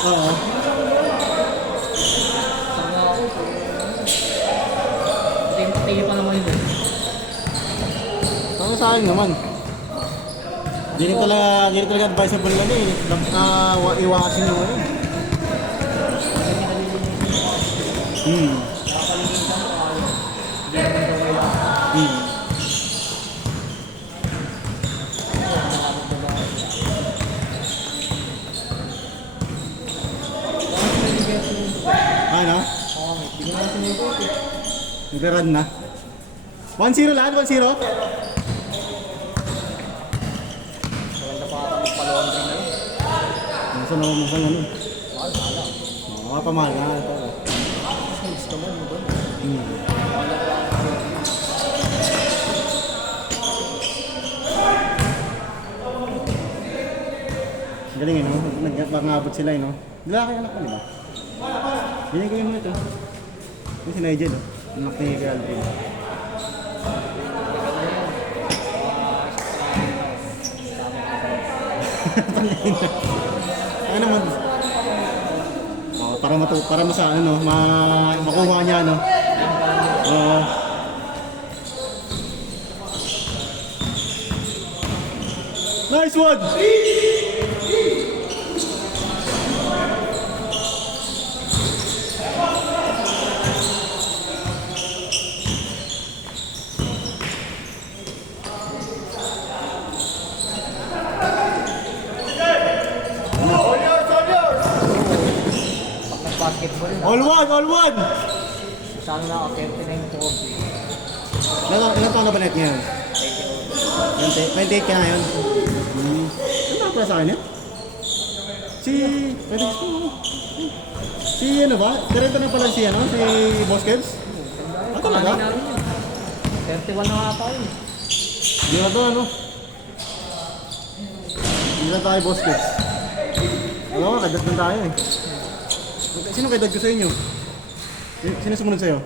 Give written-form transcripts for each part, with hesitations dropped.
Oo. Sanga ako. Tayo pa naman yun. Ano sa akin naman? Hindi talaga advisable lang eh. Iwasin yung ano. Ano? Nag-run na. 1-0 lahat? 1-0? Maganda pa ata magpa-laundry na yun. Masang ano? Mahal, mahal. Pamahal na ito. Mas gusto mo mo doon. Galing eh, no? Nag-abot sila eh, no? Lalaki anak ka, di ba? Binigay mo ito. Yung si Nigel, no? Anak ni Kuya Alvin. Ano naman? Oh, para mo sa ano, makuha niya, no? Oo. Nice one! Pag nag-basketball na. All one! Saan na ako 39 po. Ilan taon na ba net ngayon? 28 ka na ngayon? Ano ba sa akin yan? Si ano ba? Direto na pala si ano? Si Boss Kebs? Ah, talaga? 31 na nga tayo. Hindi na to ano? Hindi na tayo Boss Kebs. Alam mo, kadat na tayo eh. Sino kadat ko sa inyo? Sino sumunod sa'yo?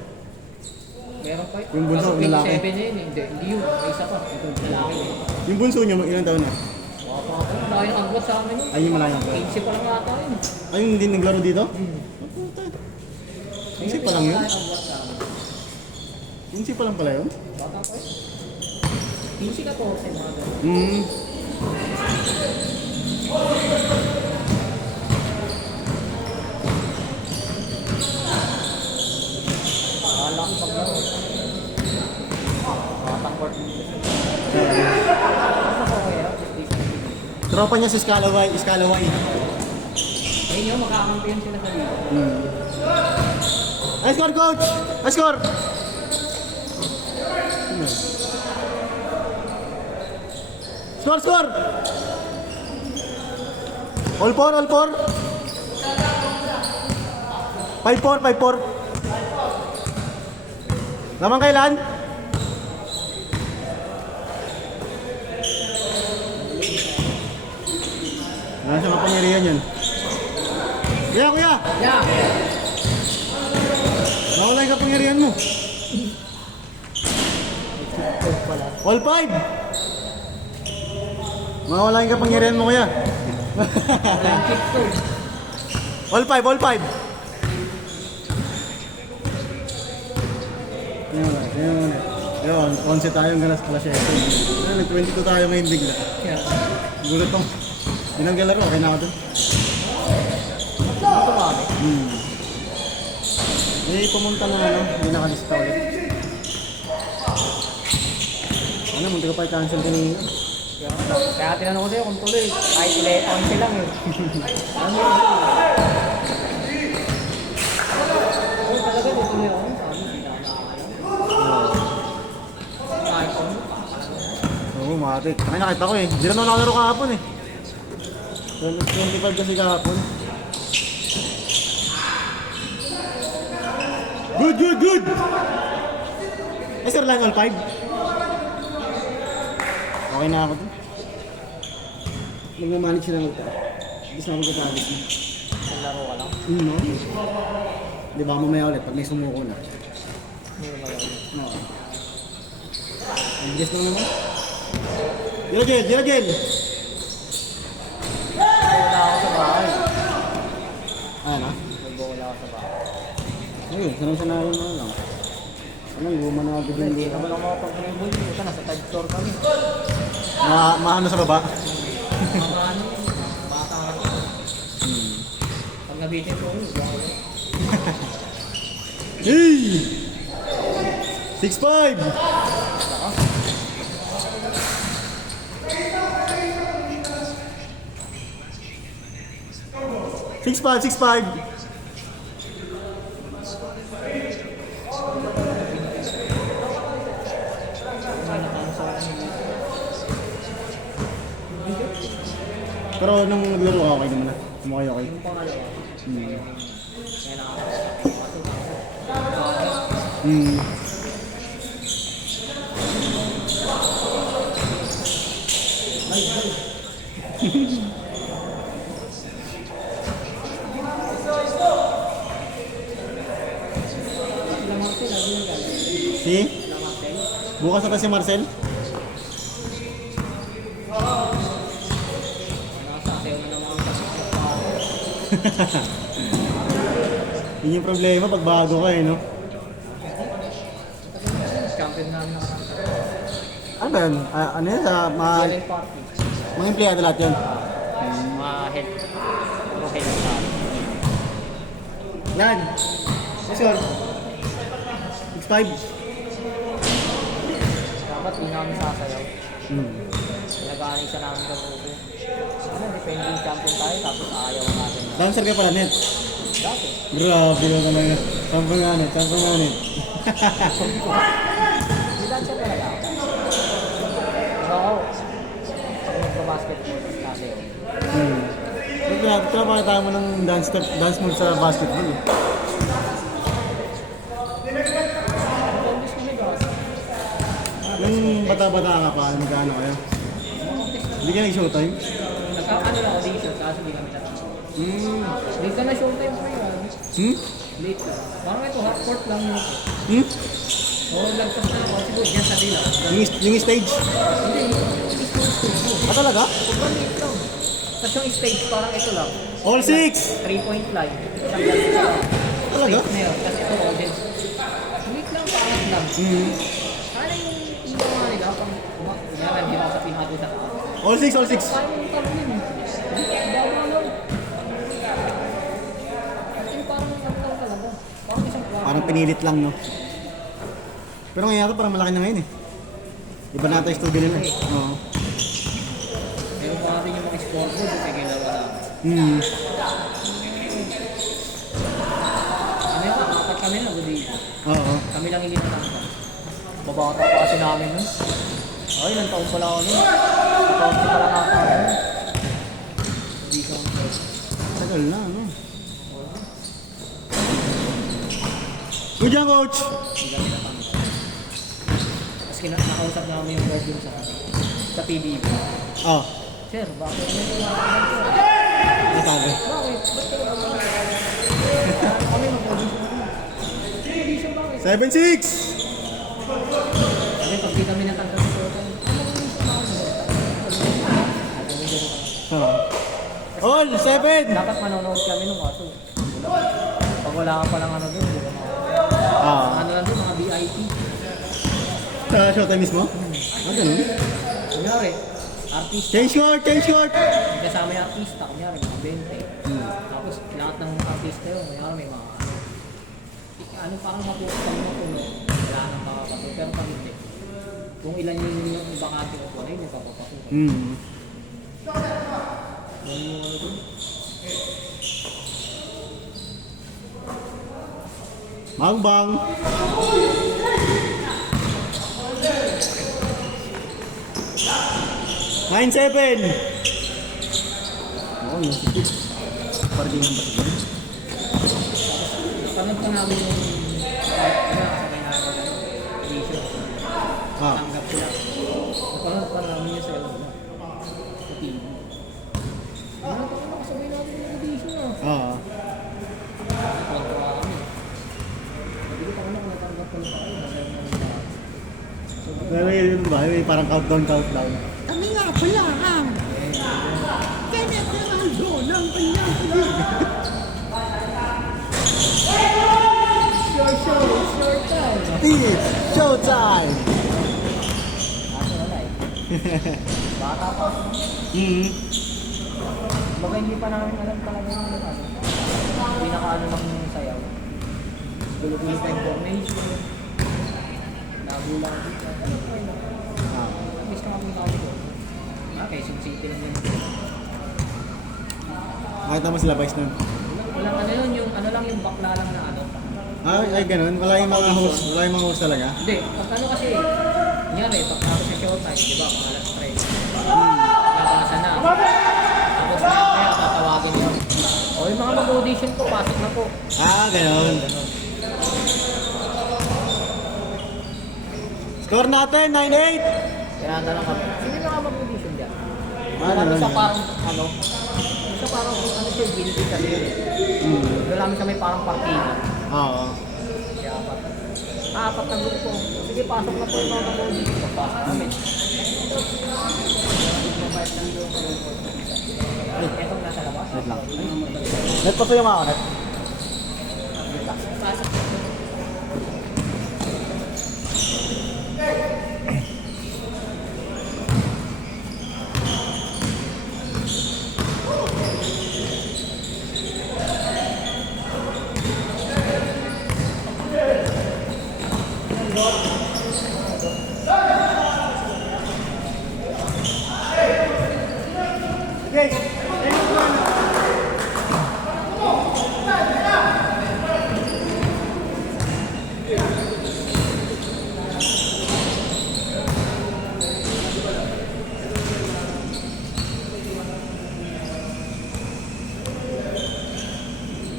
Meron pa yun. Yung bunso, Kaso lalaki. 27 na yun eh. Hindi yun. May isa pa. Ito, lalaki eh. Yung bunso nyo, ilang taon na? Wapa ako. Malayo ang agwat sa amin yun. Ay, yung malayang ko. 15 pa lang nga tayo yun. Ay, yung hindi naglaro dito? Insi pa lang yun? Malayo ang agwat sa amin. Insi pa lang pala yun? Bata pa yun. 15 ka po sa mga ganun. Akala ko paglaro. Batang court dito. Ano ko kaya? Tropa niya si Scalaway. Ayun yun, makakampiyon sila sa dito. Ay, score coach! Ay, score! Score! All four! 5-4. Naman kailan? Nasa kapangyarihan yun. Kuya! Yeah! Nawala yung kapangyarihan mo. All 5! Mawala yung kapangyarihan mo, kuya. Kick to. All 5! Yun, 11 tayo hanggang alas 7. Nag-22 tayo ngayon bigla. Yeah. Gulat tong binanggal ako, okay na ako dun. Ito kami. Eh, pumunta na ano, hindi nakalista ulit. Ano, munti ko pa i-cancel kanina. Kaya tinanong ko sa'yo kung tuloy. Kahit 11 lang eh. Ano yun? Oo, talaga tutuloy ako. Sabi, hindi na nakakaya. Kahit ano. Oo, matik. Ay, nakita ko eh. Hindi naman nakalaro kahapon eh. 25 kasi kahapon. Good! Eh, sir lang all 5. Okay na ako dun. Nagmamanage sila ng ito. Gusto na magkatalis na. Laro ka lang. No? Di ba mamaya ulit pag may sumuko na. Meron ba yun? No. Ang bilis lang naman. Dila Jel! Wala ako sa bahay. na? Nagbola ako sa bahay. Ayun, sanay-sanayin mo na lang. Anong luma na agad yung Hindi luma? naman ako makapag-dribble. Ito, nasa third floor kami. Maano sa baba? Mga ano, bata na ko. Pag nabitin ko, yun, ako yun. Hey! 6'5". Six five, 6'5". Pero nung naglaro ka, okay naman na. Okay, okay. Yung pangalawa, Hmm. kaya nakakapasok. Hmm. Sila Marcel, ano yung galing? Si? Sila Marcel. Bukas na si Marcel? Nasasayaw na naman ang pasok sa pare. Yun yung problema pag bago ka eh, no? Champion namin nakakanta. Ano ba yun? Ano yun? Yelling party. Mga empleyado lahat yun? Mga head. Puro head sa Yan! Sure. 6'5". dapat hindi namin sasayaw. Hmm. Nag-aanay siya namin sa grupo. Ano, defending champion tayo tapos ayaw natin. Dancer ka pala, Net. Dati. Grabe na naman yun. Sampang anit, sampang anit. Hindi dati siya talaga ako. Pero ako, pag nagpa-basketball, mas nasayaw. Ito na pakita mo ng dance move sa basketball. Eh. Nag-contest kami guys. Nung bata-bata ka pa, magkano kayo? Hindi ka nag-showtime? Nagkakano lang audition, kaso hindi kami natapos. Hmm. Late ka na showtime pa yun. Hmm? Late ka. Parang ito, half court lang yun. Hmm? Oo, lagpas na ako. Siguro dyan sa dilaw. Yung stage? Hindi, hindi ko stage. Ah, talaga? Sobrang late lang. Tapos yung stage parang ito lang. All 6! 3-point line. Isang ganito lang. Talaga? Stage na yun. Tapos ito audience. Late lang, parang lang. Hmm. Sana yung ginawa nila pang kunyari hindi ako sa pinado sa taas. All 6, all 6. Parang yung talunin eh. Bawa lang. At yung parang ano lang talaga. Parang isang klaro. Parang pinilit lang, no? Pero ngayon ito, parang malaki na ngayon eh. Iba na ito yung studio nila. Oo. Pero pa rin yung mga scoreboard yung may ginawa namin. Hmm. Ano yun, apat kami na, good evening. Oo. Kami lang hindi natangka. Babata pa kasi namin nun. Ay, ilang taon pala ako nun. 14 pala nga ako. Hindi ka Tagal na, ano? Good job, coach! Tapos nakausap namin yung board dun sa PBB. Oh, Sir, bakit may tumatakal sir? ano sabi? Bakit? Ba't kayo kami mag-audition kami? Audition bakit? 7-6! Kasi pag di kami natanggal sa total, ano ang audition namin? Oo. All 7! Dapat manonood kami nung kaso. Pag wala ka palang ano dun, di ba mga... Ah. Ano lang dun, mga VIP. Sa showtime mismo? Ah, ganun. Kunyari, artista. Change court! Change court! May kasama yung artista, kunyari mga 20. Tapos lahat ng artista yun, kunyari may mga ano parang mapupunta kami mapuno. Wala nang makapasok. Pero pag hindi, kung ilan yung bakante ko po, ay may papapasok. Hmm. Yan yung ano dun. Mangbang! 9-7! Oo, yung sikip. Parking ang basketball. Napanood pa namin yung kasabay na ako ng audition. Ah. Tanggap sila. Napanood pa namin yung sa TV. Ano pa naman kasabay namin yung audition ah. Ah. Kontra kami. Sabi ko pa kung natanggap ko na pa kayo. May ba? May parang countdown. Kami nga pala ang Kenneth Ronaldo ng kanyang show, it's your time. It's showtime! Kaso wala eh. Bata pa. Mm. Baga hindi pa namin alam talaga yung pinaka-ano ng sayaw. Gulo-gulo pa information. Nagulang dito. Ano pa yun? At least nakapunta kami ko. Quezon City lang yun. Nakita mo sila Vice nun? Walang ano yun, yung ano lang yung bakla lang na ano. Ay ganun? Wala yung mga host, wala yung mga host talaga? Hindi, pag ano kasi, kunyari, pag ako sa showtime, di ba, mga alas 3. Nabasa na. Tapos kaya tatawagin yun. O yung mga mag-audition ko, pasok na po. Ganun. Ganon. Score natin, 9-8! Tinatanong kami, sino na ka mag-audition dyan? Ano Ano yun? sa parang, ano, sa parang, ano siya, building kasi yun. Doon namin sa may parang parkingan. Oo. Kaya apat na grupo. Sige, pasok na po yung mga mag-audition. Pasok namin. Etong nasa labas. Wait lang. Net pa sa'yo mga net. Pasok.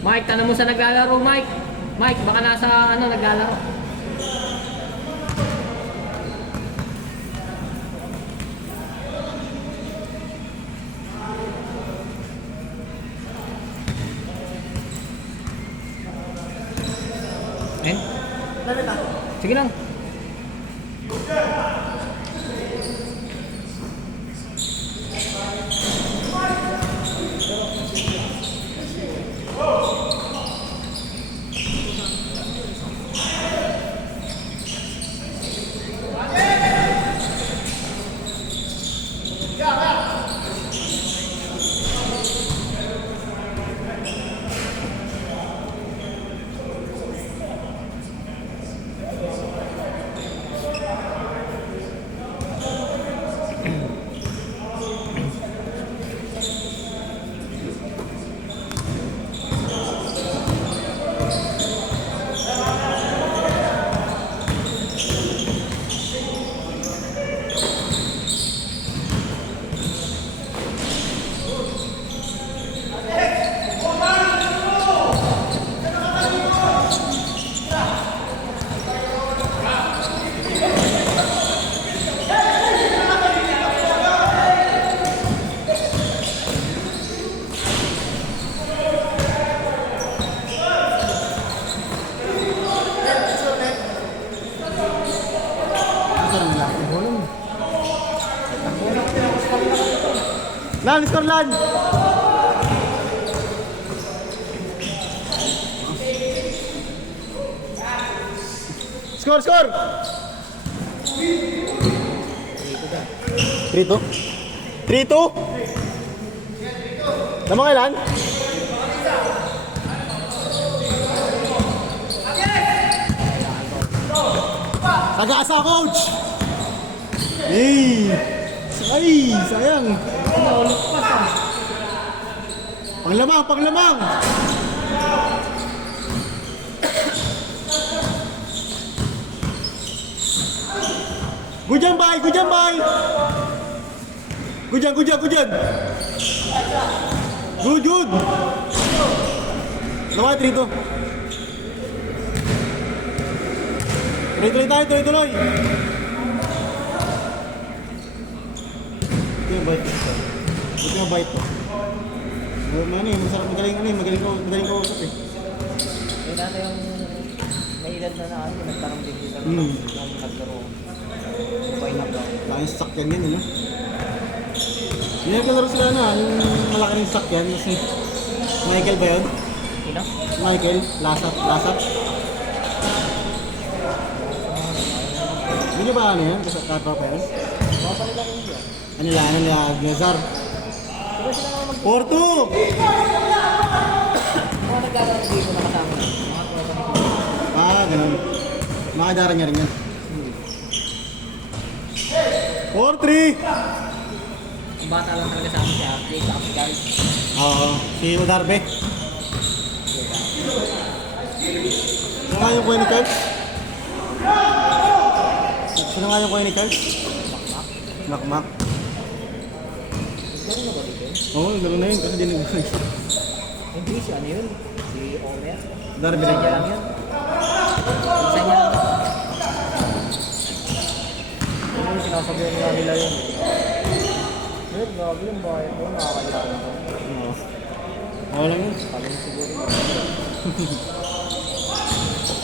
Mike, tanong mo sa naglalaro, Mike. Mike, baka nasa ano naglalaro. Eh? Sige lang. Lan, score lan! Score, score! 3-2? 3-2? Tama kailan? Tagaasa, coach! Ay, sayang! Panglamang, panglamang! Gujan, bay! Gujan, bay! Gujan, gujan, gujan! Good, good! Naman, 3-2. Tuloy-tuloy tayo, tuloy-tuloy! Ito yung bite ko. Ito yung bite ko. Ano eh, masarap magaling ko usap eh. Yung dati yung may edad na ano, nagtarong din dito Hmm. ng naglaro. Bukay na ba? Laking sasakyan yan, ano? Yung naglalaro sila na, yung malaki ng sasakyan. Kasi Michael ba yun? Sino? Michael, Lasap, Lasap. Hindi nyo ba ano yan? Kasi katropa yan? Babalik lang yun yan. Ano nila, Gazar? Pero sila naman mag- 4-2! Mga naglalaro dito na kasama na. Mga tropa ni Kuya. Ah, ganun. Makadara niya rin yan. 4-3! Ang bata lang talaga sa amin si Archie, sa si Carl. Oo, si Udarbe. Sino nga yung kuya ni Carl? Sino nga yung kuya ni Carl? Makmak. Gano'n na ba dito? Oo, laro na yun kasi di nag-guys. Hindi, si ano yun? Si Omer. Udarbe Isa rin. niya lang yun. Isa niya lang. Ano yung sinasabihan nga nila yun? Wait, grabe yung bahay ko. Nakakalimutan ko. Oo. Oo lang yun. Kali mo siguro yun.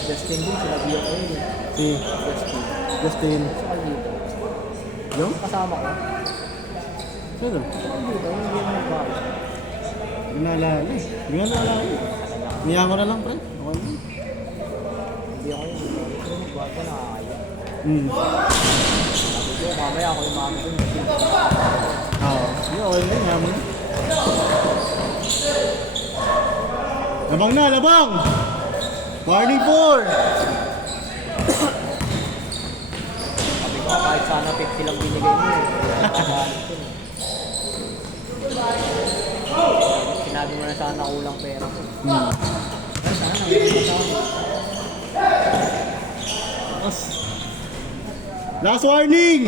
Justin din, sila Bio ko yun. Si Justin. Justin. Sa Calvito. Yung? Kasama ko. Sino? Sa Calvito, yung game ng bahay. Hindi na alala eh. Hindi na alala eh. Niya mo na lang, pre. Okay na. Hindi ako yun. Pero magbahay ko nakakaya. Sabi ko, mamaya ako yung mami dun. Oo. Hindi, okay na. Niya mo na. Labang na, labang! Warning 4! Sabi ko, kahit sana 50 lang binigay mo eh. Nakagalit yun eh. Sinabi mo na sana kulang pera ko. Pero sana, nangyari sa akin. Last warning!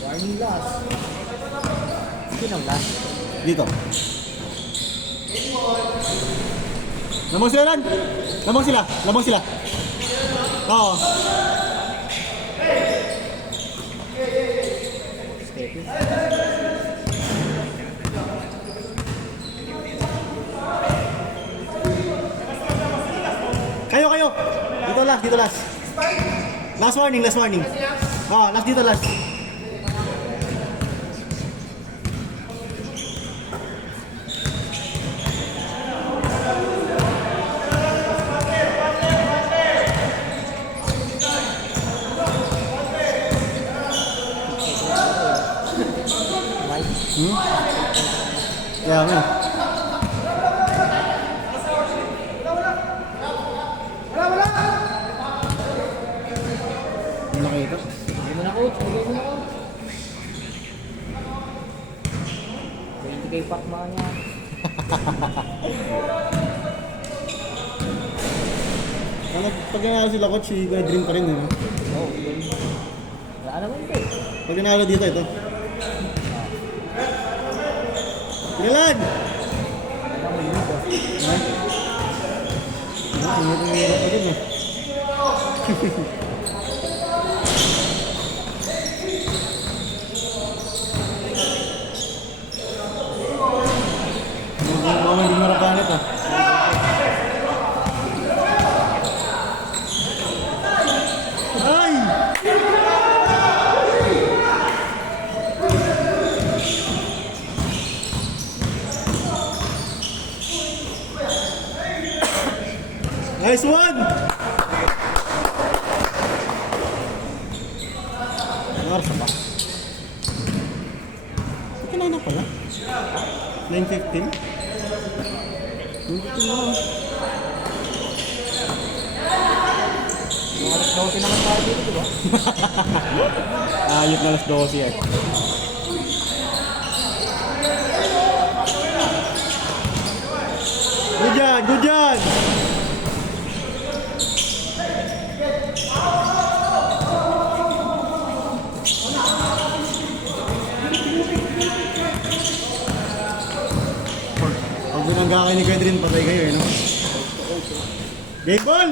Warning last. Sino ang last? Dito. Lamang sila ran! Lamang sila! Lamang sila! Oo. Stepping. Kayo! Dito last, dito last. Last warning, last warning. Last dito last. Mike. Kaya nga. Hindi nakita. Bigay mo na coach, bigay mo na coach. 20k pack mga niya. Pag nanalo sila coach, si Kuya Dream pa rin. Oo, yun. Wala naman ito eh. Pag nanalo dito, ito. Ilan? Wala naman yun ito. Hirap pa din eh. Mga hindi marapanit ah. Ay! Nice one! Narsa ba? Ito na pala. 9:15? 9:15 na. Mga alas 12 naman tayo dito, diba? Ayot na alas 12 eh. Good yan! Good yan! Pag binangga kayo ni Kuya Drin, patay kayo eh, no? Game ball!